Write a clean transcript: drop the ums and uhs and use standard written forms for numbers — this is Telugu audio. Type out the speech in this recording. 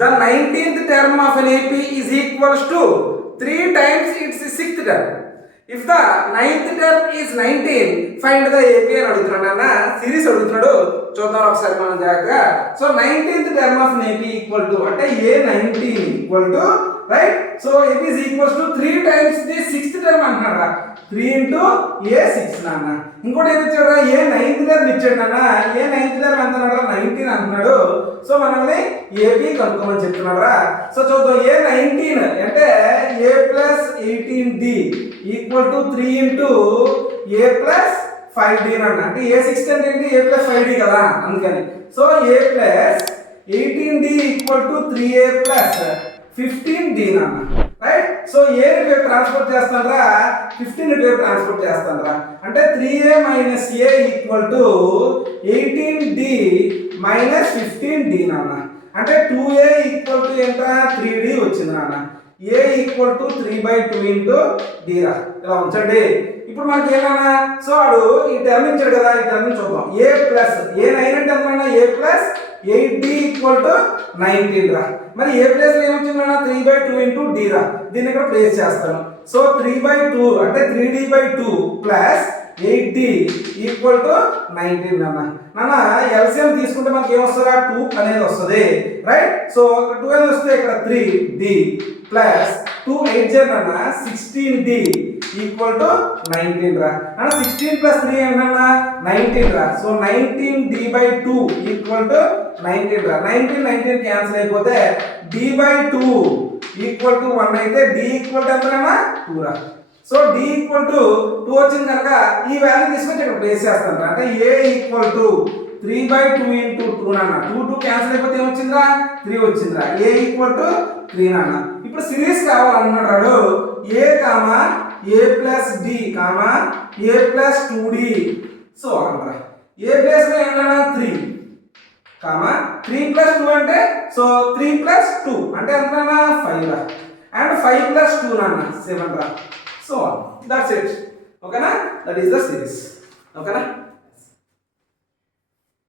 the 19th term of an AP is equals to 3 times its 6th term. If the 9th term is 19, find the AP అని అడుగుతున్నాడు అన్న. సిరీస్ అడుగుతున్నాడు, చూద్దాం ఒకసారి మనం జాగ్రత్తగా. So 19th term of an AP equal to అంటే A19 equal to right. So AP is equals to 3 times the 6th term అంటున్నాడు. 3 into A6 నాన్న. ఇంకోటి ఏది ఇచ్చాడు? A9th term ఇచ్చాడు నాన్న. A9th term ఎంత అన్నాడు? 19 అంటున్నాడు. సో మనల్ని AP కనుక్కోమని చెప్తున్నాడు. సో చూద్దాం. A19 అంటే A plus 18D equal to 3 into A plus 5D అన్న. అంటే A6 అంటే ఏంటి? A plus 5D కదా, అందుకని. So A plus 18D equal to 3A plus 15D అన్న. రైట్. సో ఏ రేపు ట్రాన్స్పోర్ట్ చేస్తానరా? 15 రేపు ట్రాన్స్పోర్ట్ చేస్తానరా. అంటే 3A minus A equal to 18D minus 15D నాన్న. అంటే 2A ఈక్వల్ టు ఎంత? 3D వచ్చింది నాన్న. A equal to 3/2 into D రా. ఇలా ఉంచండి. ఇప్పుడు మనకి ఏమన్నా, సో వాడు ఈ టర్మ్ ఇచ్చాడు కదా, ఈ టర్మ్ చూద్దాం. A ప్లస్ A9 అంటే ఎంత? A plus 8D equal to 19 రా. మరి A ప్లస్ ఏమొచ్చిందన్నా? 3/2 ఇంటూ D రా. దీన్ని ఇక్కడ ప్లేస్ చేస్తాను. సో 3/2 అంటే 3D/2 plus 8D equal to 19 అన్న. నాన్న ఎల్సిఎం తీసుకుంటే మనకి ఏమొస్తుందా? 2 అనేది వస్తుంది రైట్. సో 2 అనేది వస్తే ఇక్కడ 3D ప్లస్ 2 8 అన్న 16D ఈక్వల్ టు 19 రా. అన్న 16 ప్లస్ 3 అన్న 19 రా. సో 19D/2 ఈక్వల్ టు 19 రా. 19 క్యాన్సిల్ అయిపోతే D/2 ఈక్వల్ టు 1 అయితే D ఈక్వల్ టు ఎంతనా? 2 రా. సో D ఈక్వల్ టు 2 వచ్చింది కనుక ఈ వాల్యూ తీసుకొచ్చి ఇక్కడ ప్లేస్ చేస్తాను. అంటే A ఈక్వల్ టు 3/2 ఇంటూ 2 నాన్న. 2 క్యాన్సిల్ అయిపోతే ఏమొచ్చిందిరా? 3 వచ్చిందిరా. A ఈక్వల్ టు 3 నాన్న. ఇప్పుడు సిరీస్ కావాలన్నాడు. A comma A plus D comma A plus 2D so అనరా. A ప్లస్ లో ఏంటన్నా? 3 కామా 3 ప్లస్ 2 అంటే సో 3 ప్లస్ 2 అంటే ఎంతనా? 5 రా. అండ్ 5 ప్లస్ 2 నాన్న 7 రా. So on. That's it. Okay na? That is the series. Okay na?